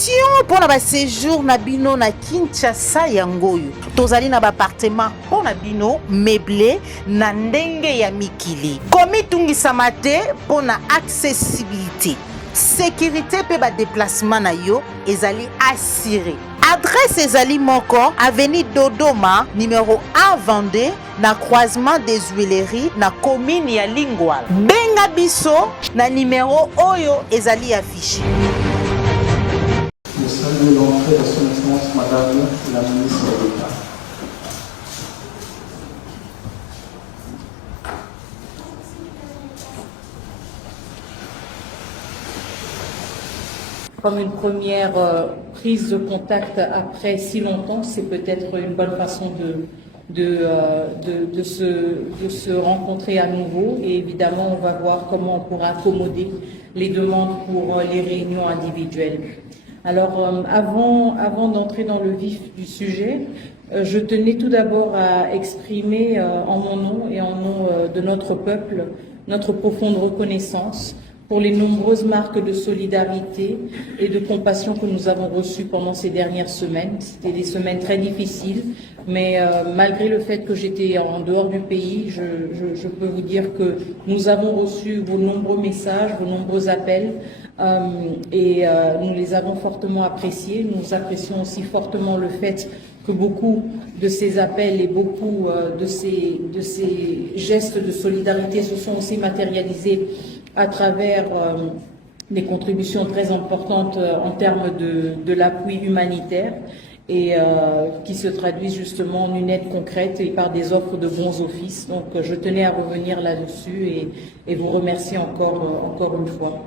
condition pour na séjour na bino na Kinshasa yangoyo. Tozali na appartement pour na bino meublé na ndenge ya mikili. Komi tungisa te pour na accessibilité. Sécurité pe ba déplacement na yo ezali assuré. Adresse ezali moko avenue Dodoma numéro 1 Vendée na croisement des Huileries na commune ya Lingwala. Benga biso na numéro oyo ezali affiché. Nous saluons l'entrée de son Excellence Madame la ministre d'État. Comme une première prise de contact après si longtemps, c'est peut-être une bonne façon de se rencontrer à nouveau. Et évidemment, on va voir comment on pourra accommoder les demandes pour les réunions individuelles. Alors, avant d'entrer dans le vif du sujet, je tenais tout d'abord à exprimer en mon nom et en nom de notre peuple notre profonde reconnaissance pour les nombreuses marques de solidarité et de compassion que nous avons reçues pendant ces dernières semaines. C'était des semaines très difficiles, mais malgré le fait que j'étais en dehors du pays, je peux vous dire que nous avons reçu vos nombreux messages, vos nombreux appels, et nous les avons fortement appréciés. Nous apprécions aussi fortement le fait que beaucoup de ces appels et beaucoup de ces gestes de solidarité se sont aussi matérialisés à travers des contributions très importantes en termes de l'appui humanitaire et qui se traduisent justement en une aide concrète et par des offres de bons offices. Donc je tenais à revenir là-dessus et vous remercier encore une fois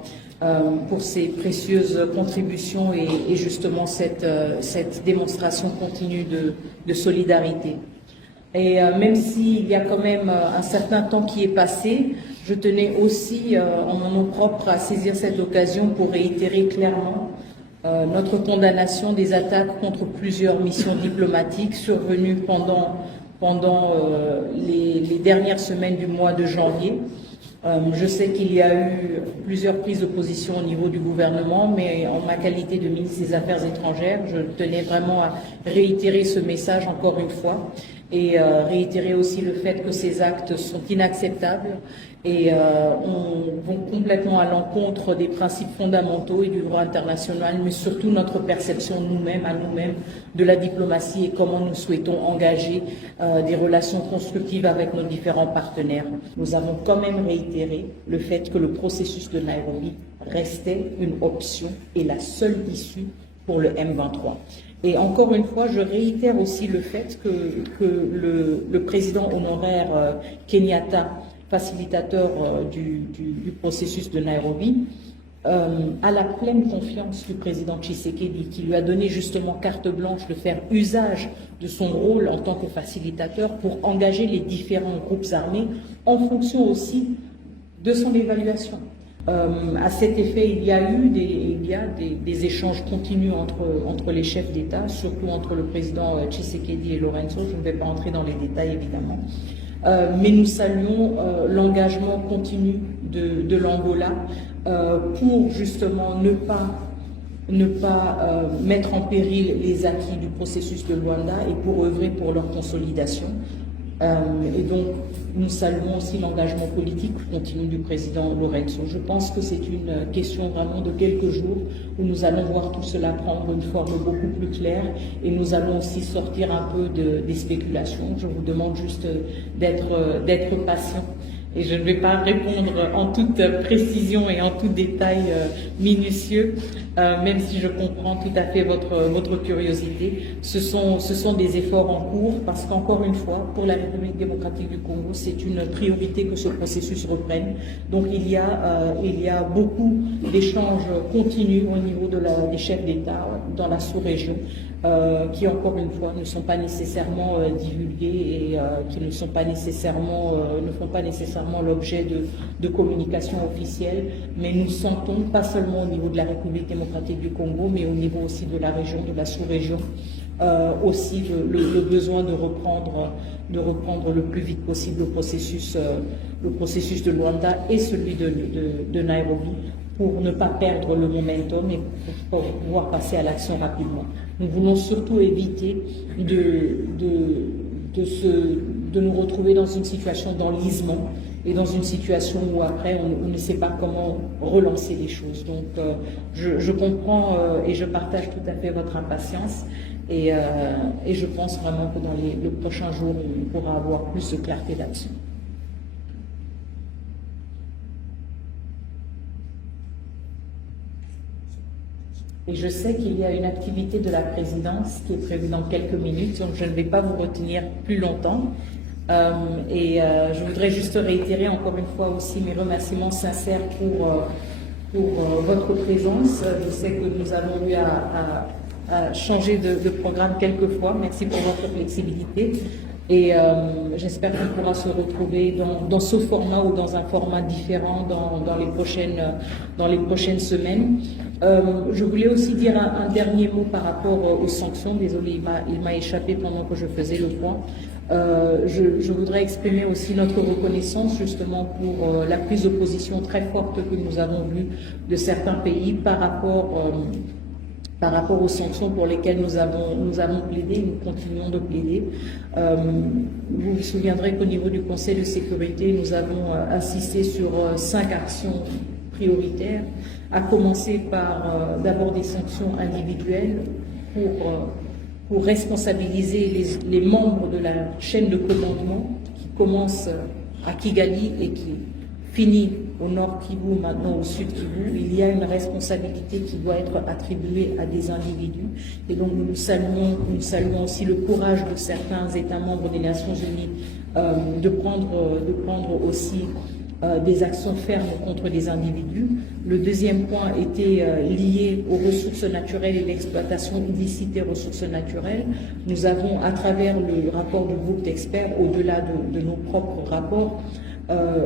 pour ces précieuses contributions et justement cette démonstration continue de solidarité. Et même s'il y a quand même un certain temps qui est passé, je tenais aussi, en mon nom propre, à saisir cette occasion pour réitérer clairement notre condamnation des attaques contre plusieurs missions diplomatiques survenues pendant les dernières semaines du mois de janvier. Je sais qu'il y a eu plusieurs prises de position au niveau du gouvernement, mais en ma qualité de ministre des Affaires étrangères, je tenais vraiment à réitérer ce message encore une fois et réitérer aussi le fait que ces actes sont inacceptables et vont complètement à l'encontre des principes fondamentaux et du droit international, mais surtout notre perception à nous-mêmes de la diplomatie et comment nous souhaitons engager des relations constructives avec nos différents partenaires. Nous avons quand même réitéré le fait que le processus de Nairobi restait une option et la seule issue pour le M23. Et encore une fois, je réitère aussi le fait que le président honoraire Kenyatta, facilitateur du processus de Nairobi, a la pleine confiance du président Tshisekedi, qui lui a donné justement carte blanche de faire usage de son rôle en tant que facilitateur pour engager les différents groupes armés en fonction aussi de son évaluation. À cet effet, il y a des échanges continus entre les chefs d'État, surtout entre le président Tshisekedi et Lorenzo. Je ne vais pas entrer dans les détails évidemment. Mais nous saluons l'engagement continu de l'Angola pour justement ne pas mettre en péril les acquis du processus de Luanda et pour œuvrer pour leur consolidation. Et donc, nous saluons aussi l'engagement politique continu du président Lorenzo. Je pense que c'est une question vraiment de quelques jours où nous allons voir tout cela prendre une forme beaucoup plus claire et nous allons aussi sortir un peu des spéculations. Je vous demande juste d'être patient. Et je ne vais pas répondre en toute précision et en tout détail minutieux, même si je comprends tout à fait votre curiosité. Ce sont des efforts en cours parce qu'encore une fois, pour la République démocratique du Congo, c'est une priorité que ce processus reprenne. Donc il y a beaucoup d'échanges continus au niveau des chefs d'État dans la sous-région. Qui encore une fois ne sont pas nécessairement divulgués et qui ne font pas nécessairement l'objet de communication officielle, mais nous sentons pas seulement au niveau de la République démocratique du Congo, mais au niveau aussi de la région, de la sous-région, aussi le besoin de reprendre le plus vite possible le processus de Luanda et celui de Nairobi pour ne pas perdre le momentum et pour pouvoir passer à l'action rapidement. Nous voulons surtout éviter de nous retrouver dans une situation d'enlisement et dans une situation où après on ne sait pas comment relancer les choses. Donc je comprends et je partage tout à fait votre impatience et je pense vraiment que dans les prochains jours on pourra avoir plus de clarté là-dessus. Et je sais qu'il y a une activité de la présidence qui est prévue dans quelques minutes, donc je ne vais pas vous retenir plus longtemps. Je voudrais juste réitérer encore une fois aussi mes remerciements sincères pour votre présence. Je sais que nous avons eu à changer de programme quelques fois. Merci pour votre flexibilité. Et j'espère qu'on pourra se retrouver dans ce format ou dans un format différent dans les prochaines semaines. Je voulais aussi dire un dernier mot par rapport aux sanctions. Désolé, il m'a échappé pendant que je faisais le point. Je voudrais exprimer aussi notre reconnaissance justement pour la prise de position très forte que nous avons vue de certains pays par rapport aux sanctions pour lesquelles nous avons plaidé, nous continuons de plaider. Vous vous souviendrez qu'au niveau du Conseil de sécurité, nous avons insisté sur 5 actions prioritaires, à commencer par d'abord des sanctions individuelles pour responsabiliser les membres de la chaîne de commandement qui commence à Kigali et qui finit au nord Kivu, maintenant au sud Kivu. Il y a une responsabilité qui doit être attribuée à des individus. Et donc nous saluons aussi le courage de certains États membres des Nations Unies de prendre aussi des actions fermes contre les individus. Le deuxième point était lié aux ressources naturelles et l'exploitation illicite des ressources naturelles. Nous avons, à travers le rapport du groupe d'experts, au-delà de nos propres rapports,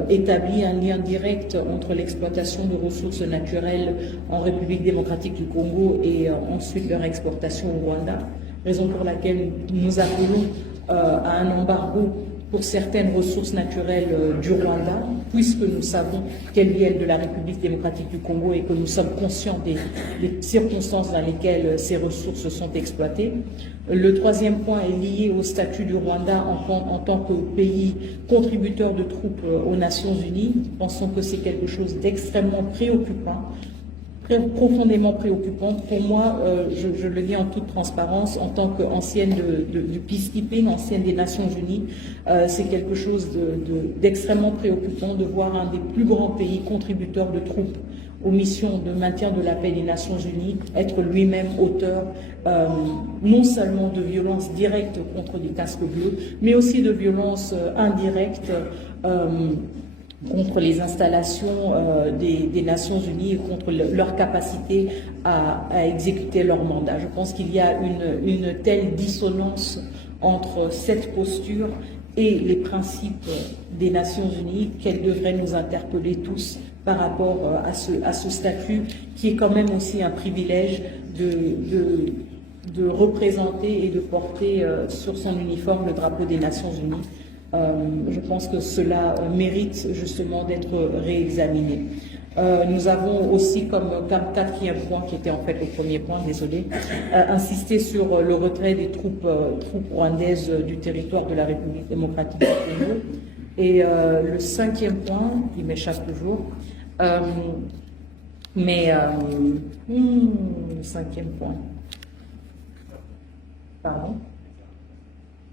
établi un lien direct entre l'exploitation de ressources naturelles en République démocratique du Congo et ensuite leur exportation au Rwanda, raison pour laquelle nous appelons à un embargo pour certaines ressources naturelles du Rwanda, puisque nous savons qu'elles viennent de la République démocratique du Congo et que nous sommes conscients des circonstances dans lesquelles ces ressources sont exploitées. Le troisième point est lié au statut du Rwanda en tant que pays contributeur de troupes aux Nations Unies. Nous pensons que c'est quelque chose d'extrêmement préoccupant, profondément préoccupante. Pour moi, je le dis en toute transparence, en tant qu'ancienne du peacekeeping, ancienne des Nations Unies, c'est quelque chose d'extrêmement préoccupant de voir un des plus grands pays contributeurs de troupes aux missions de maintien de la paix des Nations Unies être lui-même auteur non seulement de violences directes contre des casques bleus, mais aussi de violences indirectes contre les installations des Nations Unies et contre leur capacité à exécuter leur mandat. Je pense qu'il y a une telle dissonance entre cette posture et les principes des Nations Unies qu'elle devrait nous interpeller tous par rapport à ce statut qui est quand même aussi un privilège de représenter et de porter sur son uniforme le drapeau des Nations Unies. Je pense que cela mérite justement d'être réexaminé. Nous avons aussi comme quatrième point, qui était en fait le premier point, désolé, insisté sur le retrait des troupes rwandaises du territoire de la République démocratique du Congo. Et le cinquième point, il m'échappe toujours, cinquième point, pardon.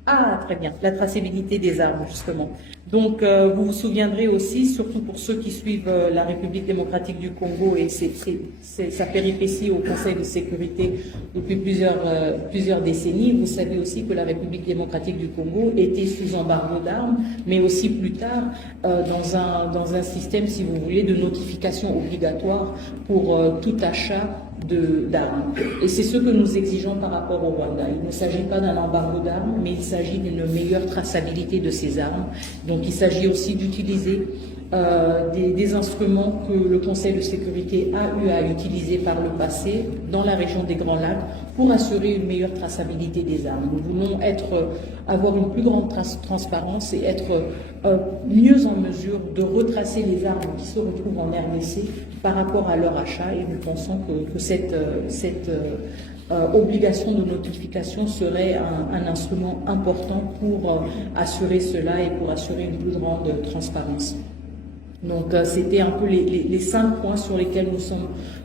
Ah, très bien, la traçabilité des armes, justement. Donc, vous vous souviendrez aussi, surtout pour ceux qui suivent la République démocratique du Congo et sa péripétie au Conseil de sécurité depuis plusieurs décennies, vous savez aussi que la République démocratique du Congo était sous embargo d'armes, mais aussi plus tard dans un système, si vous voulez, de notification obligatoire pour tout achat d'armes. Et c'est ce que nous exigeons par rapport au Rwanda. Il ne s'agit pas d'un embargo d'armes, mais il s'agit d'une meilleure traçabilité de ces armes. Donc, Donc il s'agit aussi d'utiliser des instruments que le Conseil de sécurité a eu à utiliser par le passé dans la région des Grands Lacs pour assurer une meilleure traçabilité des armes. Nous voulons avoir une plus grande transparence et être mieux en mesure de retracer les armes qui se retrouvent en RDC par rapport à leur achat, et nous pensons que cette obligation de notification serait un instrument important pour assurer cela et pour assurer une plus grande transparence. Donc c'était un peu les 5 points sur lesquels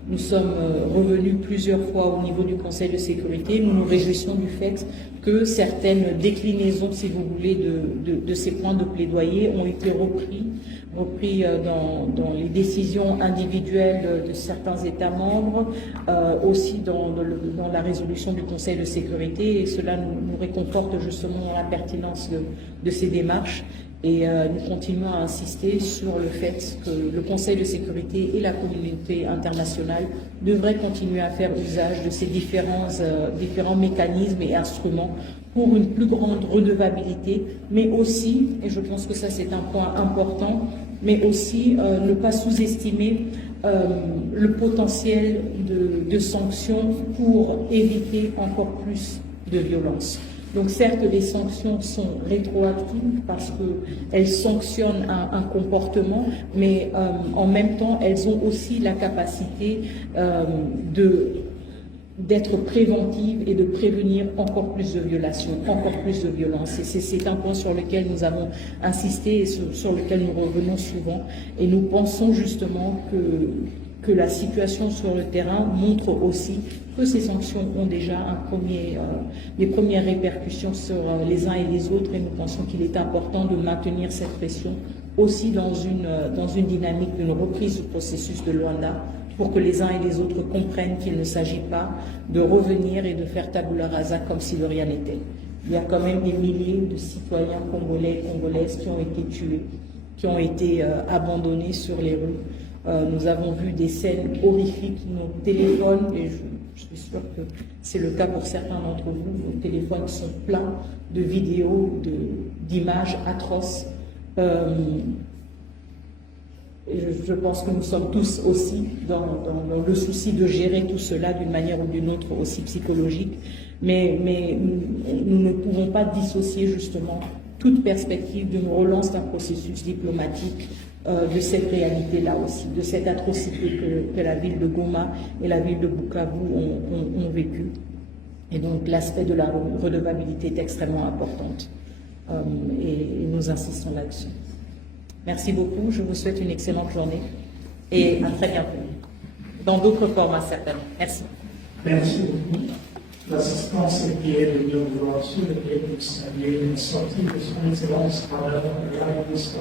nous sommes revenus plusieurs fois au niveau du Conseil de sécurité. Nous nous réjouissons du fait que certaines déclinaisons, si vous voulez, de ces points de plaidoyer ont été repris dans les décisions individuelles de certains États membres, aussi dans la résolution du Conseil de sécurité, et cela nous réconforte justement la pertinence de ces démarches. Et nous continuons à insister sur le fait que le Conseil de sécurité et la communauté internationale devraient continuer à faire usage de ces différents mécanismes et instruments pour une plus grande redevabilité, mais aussi, et je pense que ça c'est un point important, mais aussi ne pas sous-estimer le potentiel de sanctions pour éviter encore plus de violence. Donc certes, les sanctions sont rétroactives parce qu'elles sanctionnent un comportement, mais en même temps, elles ont aussi la capacité d'être préventives et de prévenir encore plus de violations, encore plus de violences. Et c'est un point sur lequel nous avons insisté et sur lequel nous revenons souvent. Et nous pensons justement que la situation sur le terrain montre aussi que ces sanctions ont déjà les premières répercussions sur les uns et les autres, et nous pensons qu'il est important de maintenir cette pression aussi dans une dynamique d'une reprise du processus de Luanda, pour que les uns et les autres comprennent qu'il ne s'agit pas de revenir et de faire tabula rasa comme si de rien n'était. Il y a quand même des milliers de citoyens congolais et congolaises qui ont été tués, qui ont été abandonnés sur les rues. Nous avons vu des scènes horrifiques, nos téléphones, et je suis sûre que c'est le cas pour certains d'entre vous, nos téléphones sont pleins de vidéos, d'images atroces. Je pense que nous sommes tous aussi dans le souci de gérer tout cela d'une manière ou d'une autre, aussi psychologique, mais nous ne pouvons pas dissocier justement toute perspective d'une relance d'un processus diplomatique de cette réalité-là aussi, de cette atrocité que la ville de Goma et la ville de Bukavu ont vécu. Et donc l'aspect de la redevabilité est extrêmement importante et nous insistons là-dessus. Merci beaucoup, je vous souhaite une excellente journée et à très bientôt, dans d'autres formats certainement. Merci. Merci beaucoup. L'assistance qui est de bien vouloir sur lequel vous saluez une sortie de son excellence Madame la ministre.